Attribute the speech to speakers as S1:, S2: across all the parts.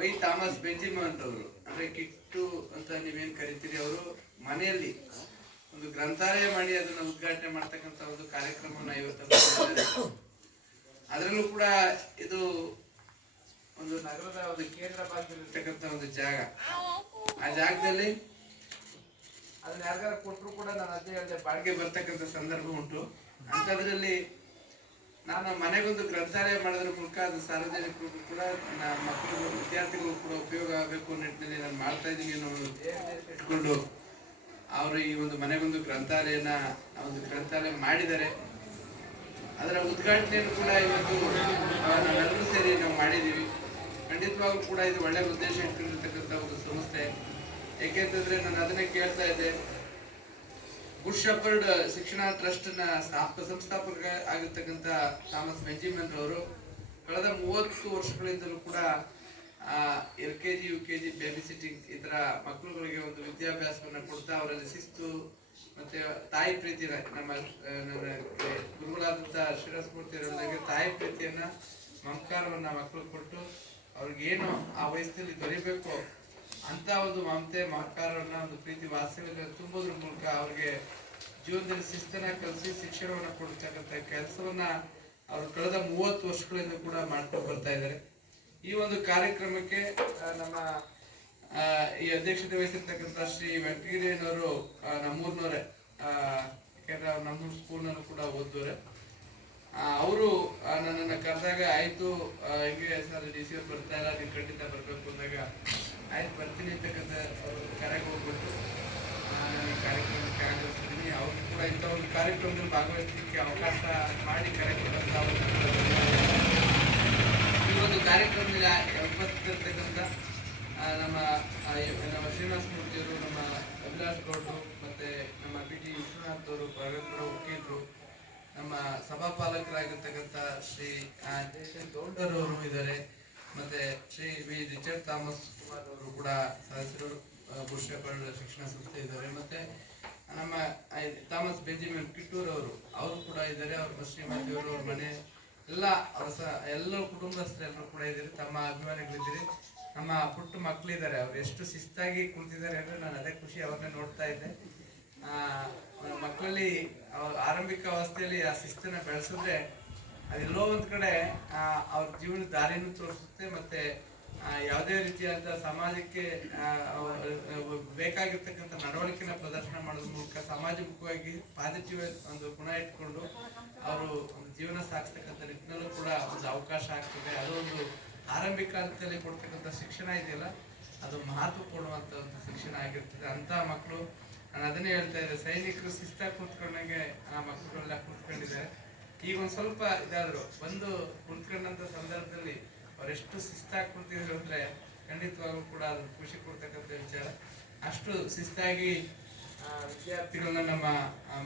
S1: Y Thomas ಬೆಂಜಿಮನ್ ಅಂತವರು. ಅಂದ್ರೆ ಕಿಟ್ಟು ಅಂತ ನೀವೇನ್ ಕರಿತೀರಿ ಅವರು ಮನೆಯಲ್ಲಿ ಒಂದು ಗ್ರಂಥಾಲಯ ಮಾಡಿ ಅದನ್ನ ಉದ್ಘಾಟನೆ ಮಾಡ್ತಕ್ಕಂತ ಒಂದು ಕಾರ್ಯಕ್ರಮವನ್ನ ಇವತ್ತು. ಅದರಲ್ಲೂ ಕೂಡ ಇದು ಒಂದು ನಗರದ ಒಂದು ಕೇಂದ್ರ ಭಾಗದಲ್ಲಿರ್ತಕ್ಕಂಥ ಒಂದು ಜಾಗ. ಆ ಜಾಗದಲ್ಲಿ ಅದನ್ನ ಯಾರಿಗಾರ ಕೊಟ್ಟರು ಕೂಡ ನಾನು ಅದೇ ಅಲ್ಲದೆ ಬಾಡಿಗೆ ಬರ್ತಕ್ಕಂಥ ಸಂದರ್ಭ ಉಂಟು. ಅಂಥದ್ರಲ್ಲಿ ನಾನು ಮನೆಗೊಂದು ಗ್ರಂಥಾಲಯ ಮಾಡೋದ್ರ ಮೂಲಕ ಅದು ಸಾರ್ವಜನಿಕರಿಗೂ ಕೂಡ, ನನ್ನ ಮಕ್ಕಳು ವಿದ್ಯಾರ್ಥಿಗಳು ಕೂಡ ಉಪಯೋಗ ಆಗಬೇಕು ನಿಟ್ಟಿನಲ್ಲಿ ನಾನು ಮಾಡ್ತಾ ಇದ್ದೀನಿ ಅನ್ನೋ ಇಟ್ಕೊಂಡು ಅವರು ಈ ಒಂದು ಮನೆಗೊಂದು ಗ್ರಂಥಾಲಯನ ಒಂದು ಗ್ರಂಥಾಲಯ ಮಾಡಿದ್ದಾರೆ. ಅದರ ಉದ್ಘಾಟನೆಯನ್ನು ಕೂಡ ಇವತ್ತು ನಾವೆಲ್ಲರೂ ಸೇರಿ ನಾವು ಮಾಡಿದ್ದೀವಿ. ಖಂಡಿತವಾಗ್ಲೂ ಕೂಡ ಇದು ಒಳ್ಳೆಯ ಉದ್ದೇಶ ಇಟ್ಕೊಂಡಿರ್ತಕ್ಕಂಥ ಒಂದು ಸಂಸ್ಥೆ. ಏಕೆಂತಂದ್ರೆ ನಾನು ಅದನ್ನೇ ಕೇಳ್ತಾ ಇದ್ದೆ. ಗುಡ್ ಶಫರ್ಡ್ ಶಿಕ್ಷಣ ಟ್ರಸ್ಟ್ನ ಸ್ಥಾಪಕ ಸಂಸ್ಥಾಪಕ ಆಗಿರ್ತಕ್ಕಂಥ ಥಾಮಸ್ ಬೆಂಜಿಮನ್ ಅವರು ಕಳೆದ ಮೂವತ್ತು ವರ್ಷಗಳಿಂದಲೂ ಕೂಡ L K G, U K G baby sitting ಈ ಮಕ್ಕಳುಗಳಿಗೆ ಒಂದು ವಿದ್ಯಾಭ್ಯಾಸವನ್ನ ಕೊಡ್ತಾ ಅವರಲ್ಲಿ ಶಿಸ್ತು ಮತ್ತೆ ತಾಯಿ ಪ್ರೀತಿನ ನಮ್ಮ ನನ್ನ ಗುರುಗಳಾದಂಥ ಶ್ರೀರಸ್ಮೂರ್ತಿ ಅವರಿಗೆ ತಾಯಿ ಪ್ರೀತಿಯನ್ನ, ಮಮಕಾರವನ್ನ ಮಕ್ಕಳು ಕೊಟ್ಟು ಅವ್ರಿಗೇನು ಆ ವಯಸ್ಸಲ್ಲಿ ದೊರಿಬೇಕು ಅಂತ ಒಂದು ಮಮತೆ ಮಮಕಾರವನ್ನ ಒಂದು ಪ್ರೀತಿ ವಾತ್ಸಲ್ಯ ತುಂಬೋದ್ರ ಮೂಲಕ ಅವ್ರಿಗೆ ಜೀವನದಲ್ಲಿ ಶಿಸ್ತನ ಕಲಿಸಿ, ಶಿಕ್ಷಣವನ್ನ ಕೊಡ್ತಕ್ಕಂಥ ಕೆಲಸವನ್ನ ಅವರು ಕಳೆದ ಮೂವತ್ತು ವರ್ಷಗಳಿಂದ ಕೂಡ ಮಾಡ್ಕೊಂಡು ಬರ್ತಾ ಇದ್ದಾರೆ. ಈ ಒಂದು ಕಾರ್ಯಕ್ರಮಕ್ಕೆ ನಮ್ಮ ಈ ಅಧ್ಯಕ್ಷತೆ ವಹಿಸಿರ್ತಕ್ಕಂಥ ಶ್ರೀ ವೆಂಕಟಗಿರಿಯನವರು ನಮ್ಮೂರ್ನವರೇ ಯಾಕಂದ್ರೆ ಅವ್ರು ನಮ್ಮ ಸ್ಕೂಲ್ನಲ್ಲೂ ಕೂಡ ಓದ್ದವ್ರೆ. ಅವರು ನನ್ನನ್ನು ಕರೆದಾಗ, ಆಯ್ತು ಹಿಂಗೆ ಸರ್, ಡಿ ಸಿ ಬರ್ತಾ ಇಲ್ಲ, ನೀವು ಖಂಡಿತ ಬರಬೇಕು ಅಂದಾಗ ಆಯ್ತು ಬರ್ತೀನಿ ಅಂತಕ್ಕಂಥ ಅವರು ಕರೆಗೆ ಹೋಗ್ಬಿಟ್ಟು ಈ ಕಾರ್ಯಕ್ರಮಕ್ಕೆ ಆಗಮಿಸ್ತೀನಿ ಅವ್ರು ಕೂಡ ಇಂಥ ಒಂದು ಕಾರ್ಯಕ್ರಮದಲ್ಲಿ ಭಾಗವಹಿಸಲಿಕ್ಕೆ ಅವಕಾಶ ಮಾಡಿ ಕರೆ ಅವ್ರನ್ನ ಈ ಒಂದು ಕಾರ್ಯಕ್ರಮದಲ್ಲಿ ಉಪಸ್ಥಿತರಿರ್ತಕ್ಕಂಥ ಆ, ನಮ್ಮ ನಮ್ಮ ಶ್ರೀನಿವಾಸ ಮೂರ್ತಿಯವರು ನಮ್ಮ ಅಭಿಲಾಷ್ ಗೌಡ್ರು ಮತ್ತು ನಮ್ಮ ಬಿ ಟಿ ವಿಶ್ವನಾಥ್ ಅವರು ಪ್ರಗತಿಪರ ವಕೀಲರು ನಮ್ಮ ಸಭಾಪಾಲಕರಾಗಿರ್ತಕ್ಕಂಥ ಶ್ರೀ ಜಯಶಂಕರ್ ಅವರು ಇದ್ದಾರೆ. ಮತ್ತೆ Shri V Richard Thomas Kumar ಅವರು ಕೂಡ ಸದಸ್ಯರು ಬುಷಪರ್ಡ್ ಶಿಕ್ಷಣ ಸಂಸ್ಥೆ ಇದ್ದಾರೆ. ಮತ್ತೆ ನಮ್ಮ ಥಾಮಸ್ ಬೆಂಜಮಿನ್ ಕಿಟ್ಟೂರ್ ಅವರು ಅವರು ಕೂಡ ಇದ್ದಾರೆ. ಅವ್ರ ಶ್ರೀಮತಿ ಅವರು ಅವ್ರ ಮನೆ ಎಲ್ಲ ಅವ್ರ ಎಲ್ಲ ಕುಟುಂಬಸ್ಥರೆಲ್ಲರೂ ಕೂಡ ಇದ್ದೀರಿ. ತಮ್ಮ ಅಭಿಮಾನಿಗಳಿದ್ದೀರಿ. ನಮ್ಮ ಪುಟ್ಟ ಮಕ್ಕಳಿದ್ದಾರೆ ಅವ್ರು ಎಷ್ಟು ಶಿಸ್ತಾಗಿ ಕುಳಿತಿದ್ದಾರೆ ಅಂದರೆ ನಾನು ಅದೇ ಖುಷಿ ಅವ್ರನ್ನೇ ನೋಡ್ತಾ ಇದ್ದೆ. ಮಕ್ಕಳಲ್ಲಿ ಆರಂಭಿಕ ಅವಸ್ಥೆಯಲ್ಲಿ ಆ ಶಿಸ್ತನ್ನು ಬೆಳೆಸಿದ್ರೆ ಅದೆಲ್ಲೋ ಒಂದ್ ಕಡೆ ಅವ್ರ ಜೀವನ ದಾರಿನೂ ತೋರಿಸುತ್ತೆ, ಮತ್ತೆ ಯಾವುದೇ ರೀತಿಯಾದ ಸಮಾಜಕ್ಕೆ ಬೇಕಾಗಿರ್ತಕ್ಕಂಥ ನಡವಳಿಕೆನ ಪ್ರದರ್ಶನ ಮಾಡೋದ್ರ ಮೂಲಕ ಸಮಾಜಮುಖವಾಗಿ ಪಾಸಿಟಿವ್ ಒಂದು ಗುಣ ಇಟ್ಕೊಂಡು ಅವರು ಒಂದು ಜೀವನ ಸಾಗಿಸ್ತಕ್ಕಂಥ ನಿಟ್ಟಿನಲ್ಲೂ ಕೂಡ ಒಂದು ಅವಕಾಶ ಆಗ್ತದೆ. ಅದು ಒಂದು ಆರಂಭಿಕ ಹಂತದಲ್ಲಿ ಕೊಡ್ತಕ್ಕಂಥ ಶಿಕ್ಷಣ ಇದೆಯಲ್ಲ, ಅದು ಮಹತ್ವ ಕೊಡುವಂಥ ಒಂದು ಶಿಕ್ಷಣ ಆಗಿರ್ತದೆ. ಅಂತ ಮಕ್ಕಳು ನಾನು ಅದನ್ನೇ ಹೇಳ್ತಾ ಇದ್ದೆ, ಸೈನಿಕರು ಶಿಸ್ತಾಗಿ ಕೂತ್ಕೊಂಡಂಗೆ ಆ ಮಕ್ಕಳೆಲ್ಲ ಕೂತ್ಕೊಂಡಿದ್ದಾರೆ. ಈಗ ಒಂದ್ ಸ್ವಲ್ಪ ಇದಾದ್ರು. ಬಂದು ಕುಂತ್ಕೊಂಡಂತ ಸಂದರ್ಭದಲ್ಲಿ ಅವರೆಷ್ಟು ಶಿಸ್ತಾಗಿ ಕುಂತಿದ್ರು ಅಂದ್ರೆ ಖಂಡಿತವಾಗ್ಲೂ ಕೂಡ ಅದು ಖುಷಿ ಕೊಡ್ತಕ್ಕಂಥ ವಿಚಾರ. ಅಷ್ಟು ಶಿಸ್ತಾಗಿ ವಿದ್ಯಾರ್ಥಿಗಳನ್ನ ನಮ್ಮ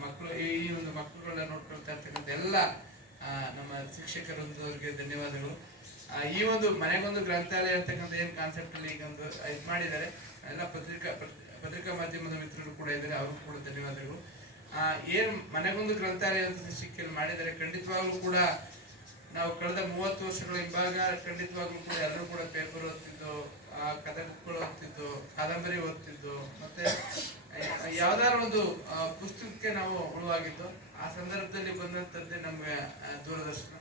S1: ಮಕ್ಕಳು ಈ ಒಂದು ಮಕ್ಕಳುಗಳನ್ನ ನೋಡ್ಕೊಳ್ತಾ ಇರ್ತಕ್ಕಂಥ ಎಲ್ಲ ನಮ್ಮ ಶಿಕ್ಷಕರೊಂದವರಿಗೆ ಧನ್ಯವಾದಗಳು. ಈ ಒಂದು ಮನೆಗೊಂದು ಗ್ರಂಥಾಲಯ ಅಂತಕ್ಕಂಥ ಏನ್ ಕಾನ್ಸೆಪ್ಟ್ ಅಲ್ಲಿ ಈಗ ಒಂದು ಇದು ಮಾಡಿದ್ದಾರೆ. ಎಲ್ಲ ಪತ್ರಿಕಾ ಪತ್- ಪತ್ರಿಕಾ ಮಾಧ್ಯಮದ ಮಿತ್ರರು ಕೂಡ ಇದ್ದಾರೆ. ಅವ್ರಿಗೂ ಕೂಡ ಧನ್ಯವಾದಗಳು. ಏನ್ ಮನೆಗೊಂದು ಗ್ರಂಥಾಲಯ ಅಂತ ಶಿಕ್ಷಕರು ಮಾಡಿದರೆ ಖಂಡಿತವಾಗ್ಲೂ ಕೂಡ ನಾವು ಕಳೆದ ಮೂವತ್ತು ವರ್ಷಗಳ ಇವಾಗ ಖಂಡಿತವಾಗ್ಲೂ ಕೂಡ ಎಲ್ಲರೂ ಕೂಡ ಪೇಪರ್ ಓದ್ತಿದ್ದು ಕಥೆ ಬುಕ್ಗಳು ಓದ್ತಿದ್ದು, ಕಾದಂಬರಿ ಓದ್ತಿದ್ದು, ಮತ್ತೆ ಯಾವ್ದಾರ ಒಂದು ಪುಸ್ತಕಕ್ಕೆ ನಾವು ಉಳುವಾಗಿದ್ದು ಆ ಸಂದರ್ಭದಲ್ಲಿ ಬಂದಂತದ್ದೇ ನಮ್ಗೆ ದೂರದರ್ಶನ.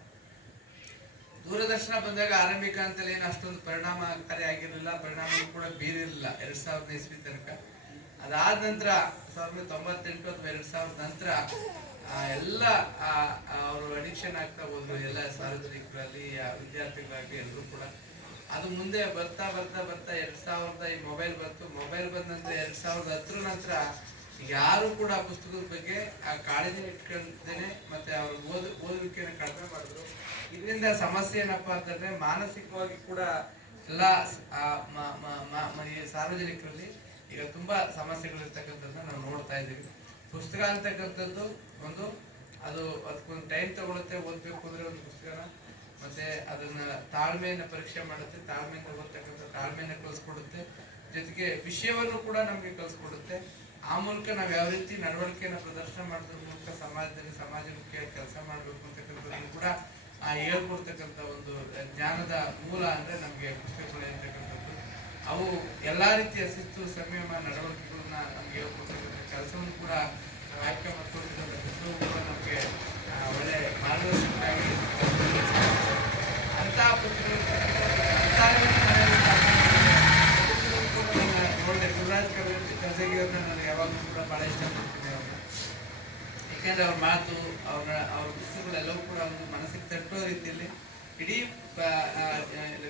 S1: ದೂರದರ್ಶನ ಬಂದಾಗ ಆರಂಭಿಕ ಅಂತಲೇ ಏನು ಅಷ್ಟೊಂದು ಪರಿಣಾಮಕಾರಿ ಆಗಿರಲಿಲ್ಲ ಪರಿಣಾಮ ಕೂಡ ಬೀರಿರಲಿಲ್ಲ, ಎರಡ್ ಸಾವಿರದ ಇಸ್ವಿ ತನಕ. ಅದಾದ ನಂತರ ಸಾವಿರದ ತೊಂಬತ್ತೆಂಟು ಅಥವಾ ಎರಡು ಸಾವಿರದ ನಂತರ ಎಲ್ಲ ಅವರು ಅಡಿಕ್ಷನ್ ಆಗ್ತಾ ಹೋದ್ರು, ಎಲ್ಲ ಸಾರ್ವಜನಿಕರಲ್ಲಿ ವಿದ್ಯಾರ್ಥಿಗಳಾಗಲಿ ಎಲ್ಲರೂ ಕೂಡ. ಅದು ಮುಂದೆ ಬರ್ತಾ ಬರ್ತಾ ಬರ್ತಾ ಎರಡ್ ಸಾವಿರದ ಈ ಮೊಬೈಲ್ ಬಂತು. ಮೊಬೈಲ್ ಬಂದ ನಂತರ ಎರಡ್ ಸಾವಿರದ ಹತ್ತರ ನಂತರ ಯಾರು ಕೂಡ ಪುಸ್ತಕದ ಬಗ್ಗೆ ಆ ಕಾಳಜಿ ಇಟ್ಕೊಂಡೇನೆ ಮತ್ತೆ ಅವ್ರ ಓದ್, ಓದುವಿಕೆನ ಕಡಿಮೆ ಮಾಡಿದ್ರು. ಇದರಿಂದ ಸಮಸ್ಯೆ ಏನಪ್ಪ ಅಂತಂದ್ರೆ ಮಾನಸಿಕವಾಗಿ ಕೂಡ ಎಲ್ಲ ಸಾರ್ವಜನಿಕರಲ್ಲಿ ಈಗ ತುಂಬಾ ಸಮಸ್ಯೆಗಳು ಇರ್ತಕ್ಕಂಥದ್ದನ್ನ ನಾವು ನೋಡ್ತಾ ಇದ್ದೀವಿ. ಪುಸ್ತಕ ಅಂತಕ್ಕಂಥದ್ದು ಒಂದು, ಅದು ಅದಕ್ಕೊಂದು ಟೈಮ್ ತಗೊಳುತ್ತೆ, ಓದ್ಬೇಕು ಅಂದ್ರೆ ಒಂದು ಪುಸ್ತಕನ. ಮತ್ತೆ ಅದನ್ನ ತಾಳ್ಮೆಯನ್ನ ಪರೀಕ್ಷೆ ಮಾಡುತ್ತೆ, ತಾಳ್ಮೆಯಿಂದ ಓದ್ತಕ್ಕಂಥ ತಾಳ್ಮೆಯನ್ನ ಕಲಿಸ್ಕೊಡುತ್ತೆ. ಜೊತೆಗೆ ವಿಷಯವನ್ನು ಕೂಡ ನಮಗೆ ಕಲಿಸ್ಕೊಡುತ್ತೆ. ಆ ಮೂಲಕ ನಾವು ಯಾವ ರೀತಿ ನಡವಳಿಕೆಯನ್ನ ಪ್ರದರ್ಶನ ಮಾಡೋದ್ರ ಮೂಲಕ ಸಮಾಜದಲ್ಲಿ ಸಮಾಜಮುಖಿ ಕೆಲಸ ಮಾಡಬೇಕು ಅಂತಕ್ಕಂಥದ್ದು ಕೂಡ ಆ ಹೇಳ್ಕೊಡ್ತಕ್ಕಂಥ ಒಂದು ಜ್ಞಾನದ ಮೂಲ ಅಂದ್ರೆ ನಮಗೆ ಪುಸ್ತಕಗಳು ಅವು ಎಲ್ಲಾ ರೀತಿಯ ಶಿಸ್ತು, ಸಂಯಮ ನಡವಳಿಕೆಗಳನ್ನ ನಮಗೆ ಕೆಲಸವನ್ನು ಕೂಡ ಆಯ್ಕೆ ಮಾಡ್ಕೊಂಡಿರೋದ್ರ ಶಿಸ್ತು ಕೂಡ ನಮಗೆ ಒಳ್ಳೆ ಮಾರ್ಗದರ್ಶಕರಾಗಿ ಅಂತ ಪುತ್ರರು ಅಂಥವ್ರನ್ನ ಮನೆಯಲ್ಲಿ ಸಾಕ್ಕೊಂಡು ಕೂಡ ನನ್ನ ನೋಡಿದೆ ಗುರುರಾಜ್ ಕಲಸಗಿಯವ್ರನ್ನ ನಾನು ಯಾವಾಗಲೂ ಕೂಡ ಭಾಳ ಇಷ್ಟಪಡ್ತೀನಿ ಅವ್ರನ್ನ. ಯಾಕಂದ್ರೆ ಅವ್ರ ಮಾತು, ಅವ್ರ ಅವ್ರ ಪುಸ್ತಕಗಳೆಲ್ಲವೂ ಕೂಡ ಒಂದು ಮನಸ್ಸಿಗೆ ತಟ್ಟುವ ರೀತಿಯಲ್ಲಿ ಇಡೀ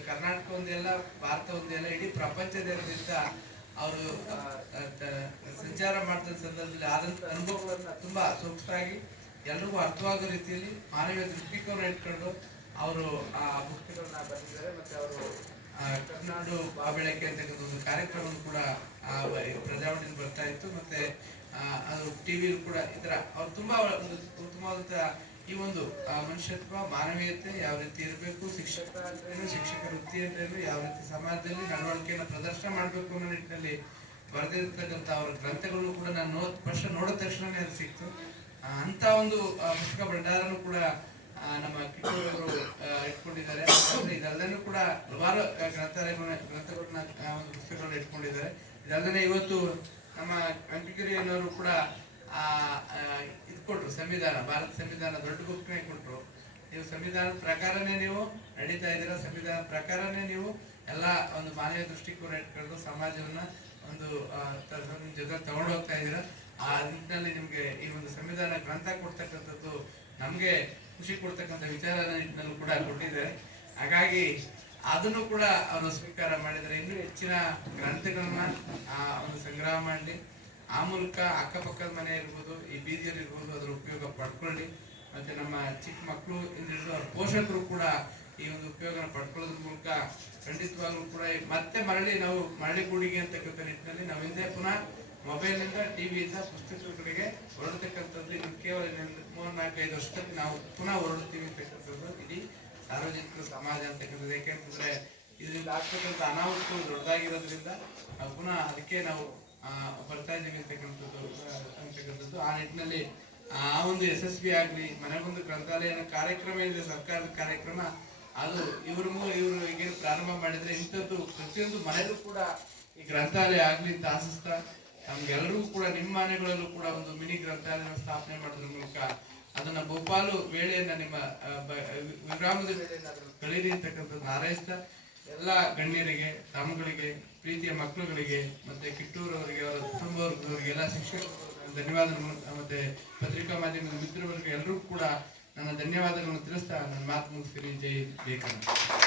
S1: ಕರ್ನಾಟಕ ಒಂದೆಲ್ಲ ಭಾರತ ಒಂದೆಲ್ಲ ಇಡೀ ಪ್ರಪಂಚದಿಂದ ಅವರು ಸಂಚಾರ ಮಾಡಿದ ಸಂದರ್ಭದಲ್ಲಿ ಆದಂತ ಅನುಭವಗಳನ್ನ ತುಂಬಾ ಸೂಕ್ಷ್ಮವಾಗಿ ಎಲ್ರಿಗೂ ಅರ್ಥವಾಗೋ ರೀತಿಯಲ್ಲಿ ಮಾನವೀಯ ದೃಷ್ಟಿಕೋನ ಇಟ್ಕೊಂಡು ಅವರು ಆ ಪುಸ್ತಕಗಳನ್ನ ಬರೆದಿದ್ದಾರೆ ಮತ್ತೆ ಅವರು ಕರ್ನಾಡು ಬಾಬೆಳಕೆ ಅಂತಕ್ಕಂಥ ಒಂದು ಕಾರ್ಯಕ್ರಮ ಕೂಡ ಪ್ರಜಾವಾಣಿಯಲ್ಲಿ ಬರ್ತಾ ಇತ್ತು. ಮತ್ತೆ ಅದು ಟಿವಿ ಕೂಡ ಇದರ, ಅವ್ರು ತುಂಬಾ ಒಂದು ಈ ಒಂದು ಮನುಷ್ಯತ್ವ ಮಾನವೀಯತೆ ಯಾವ ರೀತಿ ಇರಬೇಕು ಶಿಕ್ಷಕ ಅಂದ್ರೇನು ಶಿಕ್ಷಕ ವೃತ್ತಿ ಅಂದ್ರೇನು ಯಾವ ರೀತಿ ಸಮಾಜದಲ್ಲಿ ನಡವಳಿಕೆಯನ್ನು ಪ್ರದರ್ಶನ ಮಾಡಬೇಕು ಅನ್ನೋ ನಿಟ್ಟಿನಲ್ಲಿ ಬರೆದಿರ್ತಕ್ಕಂಥ ಅವರ ಗ್ರಂಥಗಳನ್ನು ಕೂಡ ನಾನು ನೋಡ್ ಫಸ್ಟ್ ನೋಡಿದ ತಕ್ಷಣನೇ ಅದು ಸಿಕ್ತು. ಅಂತ ಒಂದು ಪುಸ್ತಕ ಭಂಡಾರನು ಕೂಡ ನಮ್ಮ ಕಿತ್ತೂರವರು ಇಟ್ಕೊಂಡಿದ್ದಾರೆ. ಇದಲ್ಲದೇ ಕೂಡ ಹಲವಾರು ಗ್ರಂಥಾಲಯ ಗ್ರಂಥಾಲಯಗಳನ್ನ, ಗ್ರಂಥಗಳನ್ನ ಒಂದು ಪುಸ್ತಕಗಳನ್ನ ಇಟ್ಕೊಂಡಿದ್ದಾರೆ. ಇದಲ್ಲದೆ ಇವತ್ತು ನಮ್ಮ ಅಂಕಿಗಿರಿಯನ್ನವರು ಕೂಡ ಇದ್ ಕೊಟ್ಟರು ಸಂವಿಧಾನ ಭಾರತ ಸಂವಿಧಾನ ದೊಡ್ಡ ಬುಕ್ನೇ ಕೊಟ್ಟರು ನೀವು ಸಂವಿಧಾನದ ಪ್ರಕಾರನೇ ನೀವು ನಡೀತಾ ಇದ್ದೀರಾ ಸಂವಿಧಾನದ ಪ್ರಕಾರನೇ ನೀವು ಎಲ್ಲ ಒಂದು ಮಾನವೀಯ ದೃಷ್ಟಿಕೋನ ಇಟ್ಕೊಂಡು ಸಮಾಜವನ್ನ ಒಂದು ಆ, ಜೊತೆ ತಗೊಂಡು ಹೋಗ್ತಾ ಇದ್ದೀರಾ. ಆ ನಿಟ್ಟಿನಲ್ಲಿ ನಿಮ್ಗೆ ಈ ಒಂದು ಸಂವಿಧಾನ ಗ್ರಂಥ ಕೊಡ್ತಕ್ಕಂಥದ್ದು ನಮ್ಗೆ ಖುಷಿ ಕೊಡ್ತಕ್ಕಂಥ ವಿಚಾರ ನಿಟ್ಟಿನಲ್ಲೂ ಕೂಡ ಕೊಟ್ಟಿದ್ದಾರೆ. ಹಾಗಾಗಿ ಅದನ್ನು ಕೂಡ ಅವರು ಸ್ವೀಕಾರ ಮಾಡಿದರೆ ಇನ್ನೂ ಹೆಚ್ಚಿನ ಗ್ರಂಥಗಳನ್ನ ಆ ಒಂದು ಸಂಗ್ರಹ ಮಾಡಲಿ ಆ ಮೂಲಕ ಅಕ್ಕಪಕ್ಕದ ಮನೆ ಇರ್ಬೋದು, ಈ ಬೀದಿಯಲ್ಲಿ ಇರ್ಬೋದು, ಅದರ ಉಪಯೋಗ ಪಡ್ಕೊಳ್ಳಿ. ಮತ್ತು ನಮ್ಮ ಚಿಕ್ಕ ಮಕ್ಕಳು ಇಂದಿಡಿದು ಅವ್ರ ಪೋಷಕರು ಕೂಡ ಈ ಒಂದು ಉಪಯೋಗನ ಪಡ್ಕೊಳ್ಳೋದ್ರ ಮೂಲಕ ಖಂಡಿತವಾಗ್ಲೂ ಕೂಡ ಮತ್ತೆ ಮರಳಿ ನಾವು ಮರಳಿ ಕೂಡಿಗೆ ಅಂತಕ್ಕಂಥ ನಿಟ್ಟಿನಲ್ಲಿ ನಾವು ಹಿಂದೆ ಪುನಃ ಮೊಬೈಲ್ನಿಂದ ಟಿವಿಯಿಂದ ಪುಸ್ತಕಗಳಿಗೆ ಹೊರಡ್ತಕ್ಕಂಥದ್ದು ಇದು ಕೇವಲ ಮೂರು ನಾಲ್ಕೈದು ವರ್ಷದಲ್ಲಿ ನಾವು ಪುನಃ ಹೊರಡ್ತೀವಿ ಅಂತಕ್ಕಂಥದ್ದು ಇಡೀ ಸಾರ್ವಜನಿಕ ಸಮಾಜ ಅಂತಕ್ಕಂಥದ್ದು ಯಾಕೆಂತಂದ್ರೆ ಇದರಿಂದ ಆಗ್ತಕ್ಕಂಥ ಅನಾಹುತಗಳು ದೊಡ್ಡದಾಗಿರೋದ್ರಿಂದ ನಾವು ಪುನಃ ಅದಕ್ಕೆ ನಾವು ಬರ್ತಾ ಇದೀವಿ ಅಂತಕ್ಕಂಥದ್ದು ಆ, ನಿಟ್ಟಿನಲ್ಲಿ ಆ ಒಂದು ಯಶಸ್ವಿ ಆಗ್ಲಿ ಮನೆಗೊಂದು ಗ್ರಂಥಾಲಯ ಕಾರ್ಯಕ್ರಮ ಇದೆ ಸರ್ಕಾರದ ಕಾರ್ಯಕ್ರಮ ಅದು ಇವ್ರ ಇವರು ಈಗೇನು ಪ್ರಾರಂಭ ಮಾಡಿದ್ರೆ ಇಂಥದ್ದು ಪ್ರತಿಯೊಂದು ಮನೆಗೂ ಕೂಡ ಈ ಗ್ರಂಥಾಲಯ ಆಗ್ಲಿ ಅಂತ ಆಶಿಸ್ತಾ ನಮ್ಗೆಲ್ಲರಿಗೂ ಕೂಡ ನಿಮ್ಮ ಮನೆಗಳಲ್ಲೂ ಕೂಡ ಒಂದು ಮಿನಿ ಗ್ರಂಥಾಲಯ ಸ್ಥಾಪನೆ ಮಾಡೋದ್ರ ಮೂಲಕ ಅದನ್ನ ಬಹುಪಾಲು ವೇಳೆಯನ್ನ ನಿಮ್ಮ ವಿರಾಮದ ವೇಳೆಯನ್ನ ಕಳೀರಿ ಅಂತಕ್ಕಂಥದ್ದು ಹಾರೈಸ್ತಾ ಎಲ್ಲ ಗಣ್ಯರಿಗೆ, ತಮ್ಮಗಳಿಗೆ, ಪ್ರೀತಿಯ ಮಕ್ಕಳುಗಳಿಗೆ, ಮತ್ತೆ ಕಿಟ್ಟೂರವರಿಗೆ ಅವರ ಕುಟುಂಬವರ್ಗದವರಿಗೆ ಎಲ್ಲ ಶಿಕ್ಷಕರಿಗೆ ಧನ್ಯವಾದಗಳು ಮತ್ತೆ ಪತ್ರಿಕಾ ಮಾಧ್ಯಮದ ಮಿತ್ರವರ್ಗ ಎಲ್ಲರೂ ಕೂಡ ನನ್ನ ಧನ್ಯವಾದಗಳನ್ನು ತಿಳಿಸ್ತಾ ನನ್ನ ಮಾತು ಮುಗಿಸ್ತೀನಿ. ಜೈ ಕನ್ನಡ